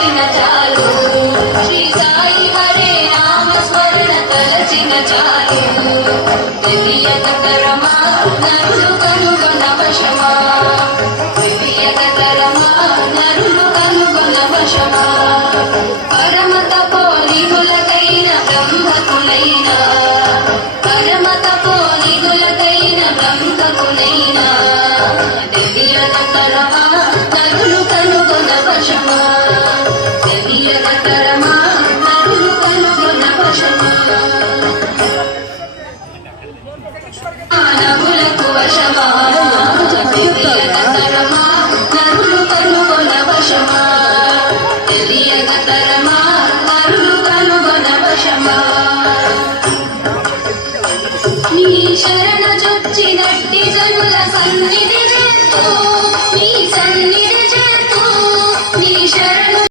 చాలు శ్రీ సాయి హరే నామ స్మరణ తలచిన చాలు తెలియక తరమా నరులు కనుగొన వశమా తెలియక తరమా నరులు కనుగొన వశమా పరమ